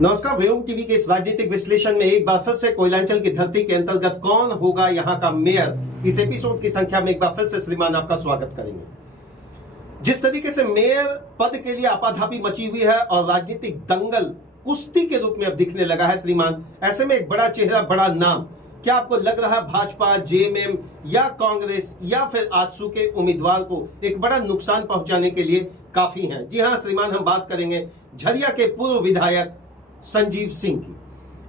नमस्कार। व्योम टीवी के इस राजनीतिक विश्लेषण में एक बार फिर से कोयलांचल की धरती के अंतर्गत कौन होगा यहाँ का मेयर, इस एपिसोड की संख्या में एक बार फिर से श्रीमान आपका स्वागत करेंगे। जिस तरीके से मेयर पद के लिए आपाधापी मची हुई है और राजनीतिक दंगल कुश्ती के रूप में अब दिखने लगा है श्रीमान, ऐसे में एक बड़ा चेहरा, बड़ा नाम, क्या आपको लग रहा है भाजपा, जेएमएम या कांग्रेस या फिर आजसू के उम्मीदवार को एक बड़ा नुकसान पहुंचाने के लिए काफी है? जी हां श्रीमान, हम बात करेंगे झरिया के पूर्व विधायक संजीव सिंह की।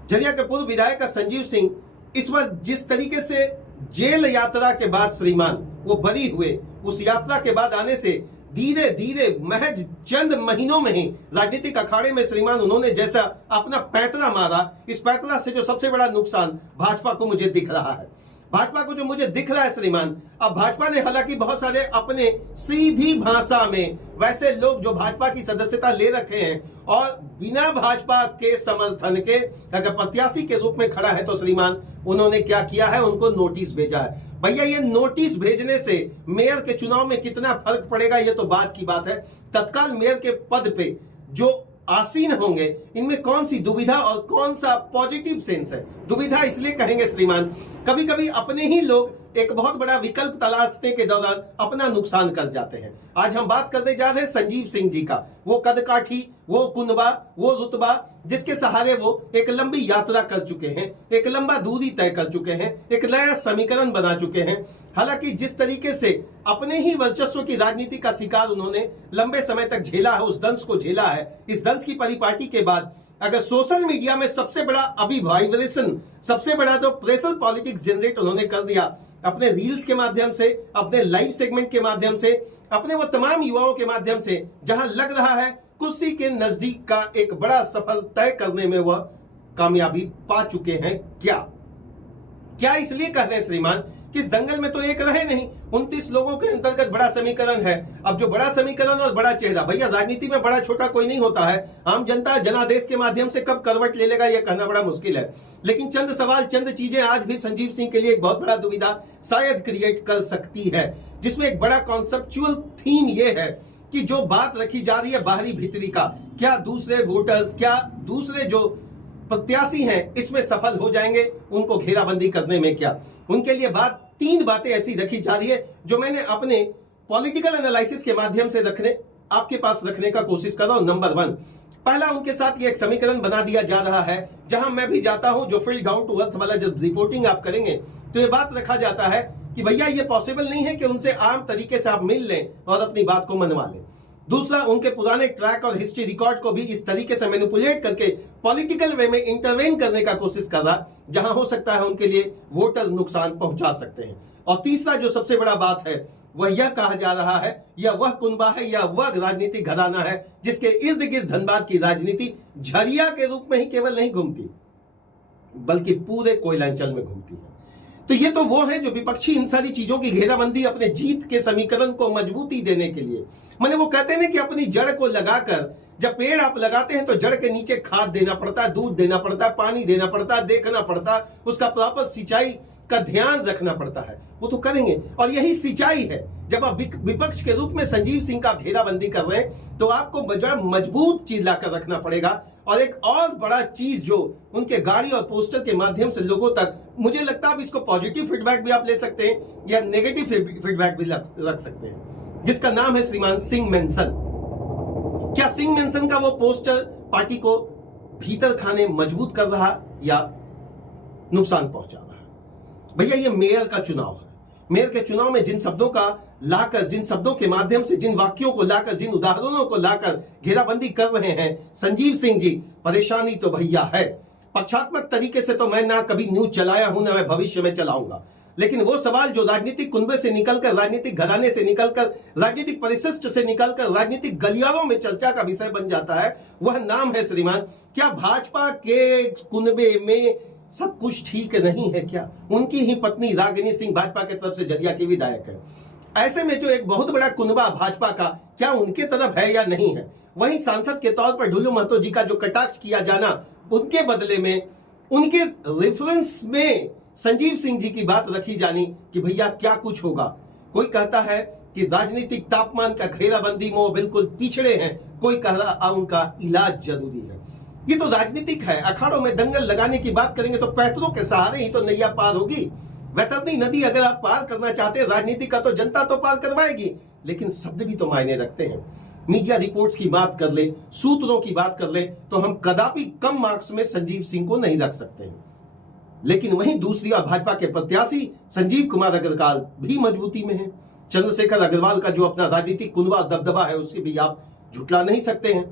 झरिया के पूर्व विधायक संजीव सिंह इस वक्त जिस तरीके से जेल यात्रा के बाद श्रीमान वो बरी हुए, उस यात्रा के बाद आने से धीरे धीरे महज चंद महीनों में ही राजनीतिक अखाड़े में श्रीमान उन्होंने जैसा अपना पैंतरा मारा, इस पैंतरा से जो सबसे बड़ा नुकसान भाजपा को मुझे दिख रहा है, भाजपा को जो मुझे दिख रहा है श्रीमान, अब भाजपा ने हालांकि बहुत सारे अपने सीधी भाषा में वैसे लोग जो भाजपा की सदस्यता ले रखे हैं और बिना भाजपा के समर्थन के अगर प्रत्याशी के रूप में खड़ा है तो श्रीमान उन्होंने क्या किया है, उनको नोटिस भेजा है। भैया ये नोटिस भेजने से मेयर के चुनाव में कितना फर्क पड़ेगा ये तो बात की बात है। तत्काल मेयर के पद पे जो आसीन होंगे इनमें कौन सी दुविधा और कौन सा पॉजिटिव सेंस है? दुविधा इसलिए कहेंगे श्रीमान, कभी कभी अपने ही लोग एक बहुत बड़ा विकल्प तलाशने के दौरान अपना नुकसान कर जाते हैं। आज हम बात करने जा रहे हैं संजीव सिंह जी का, वो कदकाठी, वो कुनबा, वो रुतबा जिसके सहारे वो एक लंबी यात्रा कर चुके हैं, एक लंबा दूरी तय कर चुके हैं, एक नया समीकरण बना चुके हैं। हालांकि जिस तरीके से अपने ही वर्चस्व की राजनीति का शिकार उन्होंने लंबे समय तक झेला है, उस दंश को झेला है, इस दंश की परिपाटी के बाद अगर सोशल मीडिया में सबसे बड़ा अभी वाइब्रेशन, सबसे बड़ा तो प्रेशर पॉलिटिक्स जनरेट उन्होंने कर दिया अपने रील्स के माध्यम से, अपने लाइव सेगमेंट के माध्यम से, अपने वो तमाम युवाओं के माध्यम से, जहां लग रहा है कुर्सी के नजदीक का एक बड़ा सफल तय करने में वह कामयाबी पा चुके हैं। क्या इसलिए कह रहे हैं श्रीमान कि इस दंगल में तो एक रहे नहीं, 29 लोगों के अंतर्गत बड़ा समीकरण है। अब जो बड़ा समीकरण और बड़ा चेहरा, भैया राजनीति में बड़ा छोटा कोई नहीं होता है। आम जनता जनादेश के माध्यम से कब करवट ले लेगा यह कहना बड़ा मुश्किल है, लेकिन चंद सवाल, चंद चीजें आज भी संजीव सिंह के लिए एक बहुत बड़ा दुविधा शायद क्रिएट कर सकती है, जिसमें एक बड़ा कॉन्सेप्चुअल थीम यह है कि जो बात रखी जा रही है बाहरी भीतरी का, क्या दूसरे वोटर्स, क्या दूसरे जो प्रत्याशी हैं इसमें सफल हो जाएंगे, उनको घेराबंदी करने में क्या? उनके लिए तीन बातें ऐसी रखी जा रही है जो मैंने अपने पॉलिटिकल एनालिसिस के माध्यम से आपके पास रखने का कोशिश कर रहा हूं। नंबर 1, पहला उनके साथ ये एक समीकरण बना दिया जा रहा है, जहां मैं भी जाता हूं, जो फील्ड डाउन टू अर्थ वाला जब रिपोर्टिंग आप करेंगे तो ये बात रखा जाता है कि भैया ये पॉसिबल नहीं है कि उनसे आम तरीके से आप मिल लें और अपनी बात को मनवा लें। दूसरा, उनके पुराने ट्रैक और हिस्ट्री रिकॉर्ड को भी इस तरीके से मैनिपुलेट करके पॉलिटिकल वे में इंटरवेन करने का कोशिश कर रहा, जहां हो सकता है उनके लिए वोटर नुकसान पहुंचा सकते हैं। और तीसरा जो सबसे बड़ा बात है वह यह कहा जा रहा है, यह वह कुनबा है, यह वह राजनीतिक घराना है जिसके इर्द गिर्द धनबाद की राजनीति झरिया के रूप में ही केवल नहीं घूमती बल्कि पूरे कोयलांचल में घूमती है। तो ये तो वो है जो विपक्षी इन सारी चीजों की घेराबंदी अपने जीत के समीकरण को मजबूती देने के लिए, माने वो कहते हैं ना कि अपनी जड़ को लगाकर, जब पेड़ आप लगाते हैं तो जड़ के नीचे खाद देना पड़ता है, दूध देना पड़ता है, पानी देना पड़ता है, देखना पड़ता है, उसका प्रॉपर सिंचाई का ध्यान रखना पड़ता है, वो तो करेंगे। और यही सिंचाई है। जब आप विपक्ष के रूप में संजीव सिंह का घेराबंदी कर रहे हैं तो आपको बड़ा मजबूत चीज लाकर रखना पड़ेगा। और एक और बड़ा चीज जो उनके गाड़ी और पोस्टर के माध्यम से लोगों तक, मुझे लगता है आप इसको पॉजिटिव फीडबैक भी आप ले सकते हैं या नेगेटिव फीडबैक भी रख सकते हैं, जिसका नाम है श्रीमान सिंह मेंशन। क्या सिंह मेंशन का वो पोस्टर पार्टी को भीतर खाने मजबूत कर रहा या नुकसान पहुंचा रहा? भैया ये मेयर का चुनाव है। मेयर के चुनाव में जिन शब्दों का लाकर, जिन शब्दों के माध्यम से, जिन वाक्यों को लाकर, जिन उदाहरणों को लाकर घेराबंदी कर रहे हैं संजीव सिंह जी, परेशानी तो भैया है। पक्षात्मक तरीके से तो मैं ना कभी न्यूज चलाया हूं, ना मैं भविष्य में चलाऊंगा, लेकिन वो सवाल जो राजनीतिक कुनबे से निकलकर, राजनीतिक घराने से निकलकर, राजनीतिक परिशिष्ट से निकलकर राजनीतिक गलियारों में चर्चा का विषय बन जाता है, वह नाम है श्रीमान, क्या भाजपा के कुनबे में सब कुछ ठीक नहीं है? क्या उनकी ही पत्नी रागिनी सिंह भाजपा की तरफ से झरिया की विधायक है? ऐसे में जो एक बहुत बड़ा कुनबा भाजपा का, क्या उनके तरफ है या नहीं है? वहीं सांसद के तौर पर ढुल्लू महतो जी का जो कटाक्ष किया जाना, उनके बदले में उनके रेफरेंस में संजीव सिंह जी की बात रखी जानी कि भैया क्या कुछ होगा। कोई कहता है कि राजनीतिक तापमान का घेराबंदी में वो बिल्कुल पिछड़े हैं, कोई कह रहा उनका इलाज जरूरी है। ये तो राजनीतिक है। अखाड़ों में दंगल लगाने की बात करेंगे तो पैतरों के सहारे ही तो नैया पार होगी। वैतरनी नदी अगर आप पार करना चाहते हैं राजनीति का, तो जनता तो पार करवाएगी, लेकिन शब्द भी तो मायने रखते हैं। मीडिया रिपोर्ट्स की बात कर ले, सूत्रों की बात कर ले, तो हम कदापि कम मार्क्स में संजीव सिंह को नहीं रख सकते हैं। लेकिन वहीं दूसरी ओर भाजपा के प्रत्याशी संजीव कुमार अग्रवाल भी मजबूती में है। चंद्रशेखर अग्रवाल का जो अपना राजनीतिक कुनबा दबदबा है, उससे भी आप झुटला नहीं सकते हैं।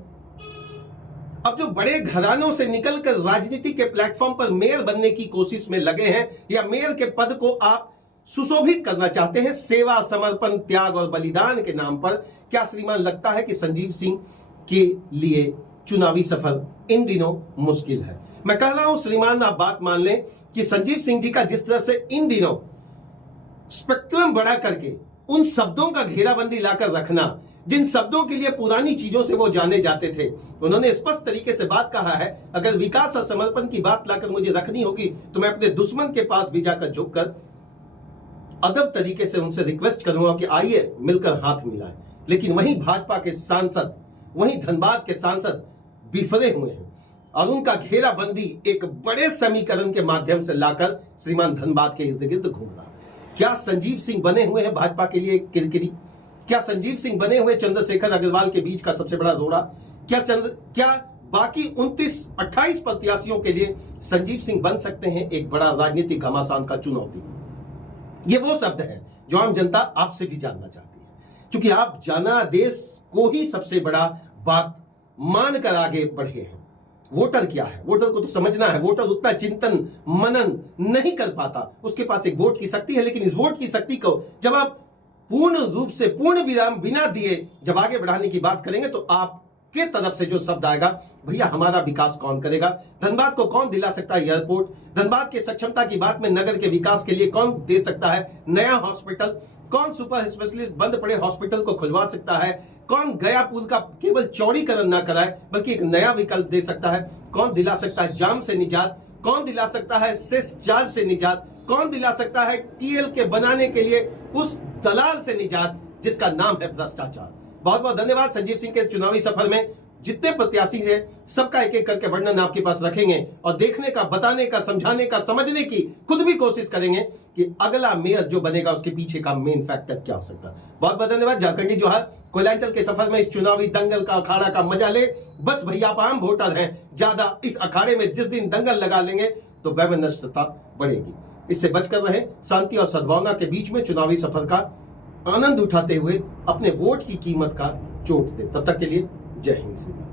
अब जो बड़े घरानों से निकलकर राजनीति के प्लेटफॉर्म पर मेयर बनने की कोशिश में लगे हैं, या मेयर के पद को आप सुशोभित करना चाहते हैं सेवा, समर्पण, त्याग और बलिदान के नाम पर, क्या श्रीमान लगता है कि संजीव सिंह के लिए चुनावी सफर इन दिनों मुश्किल है? मैं कह रहा हूं श्रीमान, आप बात मान लें कि संजीव सिंह जी का जिस तरह से इन दिनों स्पेक्ट्रम बढ़ा करके उन शब्दों का घेराबंदी लाकर रखना, जिन शब्दों के लिए पुरानी चीजों से वो जाने जाते थे, उन्होंने स्पष्ट तरीके से बात कहा है, अगर विकास और समर्पण की बात लाकर मुझे रखनी होगी तो मैं अपने दुश्मन के पास भी जाकर झुककर अदब तरीके से उनसे रिक्वेस्ट करूंगा कि आइए मिलकर हाथ मिलाएं। लेकिन वहीं भाजपा के सांसद, वहीं धनबाद के सांसद बिफरे हुए हैं और उनका घेराबंदी एक बड़े समीकरण के माध्यम से लाकर श्रीमान धनबाद के इर्द गिर्द घूम रहा। क्या संजीव सिंह बने हुए हैं भाजपा के लिए किरकिरी? क्या संजीव सिंह बने हुए चंद्रशेखर अग्रवाल के बीच का सबसे बड़ा रोड़ा? क्या बाकी 29-28 प्रत्याशियों के लिए संजीव सिंह बन सकते हैं एक बड़ा राजनीतिक घमासान का चुनौती? ये वो शब्द है जो आम जनता आपसे भी जानना चाहती है, क्योंकि आप जनादेश को ही सबसे बड़ा बात मानकर आगे बढ़े हैं। वोटर क्या है, वोटर को तो समझना है। वोटर उतना चिंतन मनन नहीं कर पाता, उसके पास एक वोट की शक्ति है, लेकिन इस वोट की शक्ति को जब आप पूर्ण रूप से, पूर्ण विराम बिना दिए जब आगे बढ़ाने की बात करेंगे, तो आपके तरफ से जो शब्द आएगा, भैया हमारा विकास कौन करेगा? धनबाद को कौन दिला सकता है एयरपोर्ट? धनबाद की सक्षमता की बात में नगर के विकास के लिए कौन दे सकता है नया हॉस्पिटल? कौन सुपर स्पेशलिस्ट बंद पड़े हॉस्पिटल को खुलवा सकता है? कौन गया पुल का केवल चौड़ीकरण ना कराए बल्कि एक नया विकल्प दे सकता है? कौन दिला सकता है जाम से निजात? कौन दिला सकता है सेस चार्ज से निजात? कौन दिला सकता है टीएल के बनाने के लिए उस दलाल से निजात जिसका नाम है भ्रष्टाचार? बहुत बहुत धन्यवाद। संजीव सिंह के चुनावी सफर में जितने प्रत्याशी हैं, सबका एक एक करके वर्णन आपके पास रखेंगे और देखने का, बताने का, समझाने का, समझने की खुद भी कोशिश करेंगे कि अगला मेयर जो बनेगा उसके पीछे का मेन फैक्टर क्या हो सकता है। बहुत बहुत धन्यवाद। झारखंड जी जोहार। कोयलांचल के सफर में इस चुनावी दंगल का, अखाड़ा का मजा ले। बस भैया आप आम वोटर हैं, ज्यादा इस अखाड़े में जिस दिन दंगल लगा लेंगे तो वैमनस्यता बढ़ेगी। इससे बचकर रहे, शांति और सद्भावना के बीच में चुनावी सफर का आनंद उठाते हुए अपने वोट की कीमत का चोट दे। तब तक के लिए जय हिंद।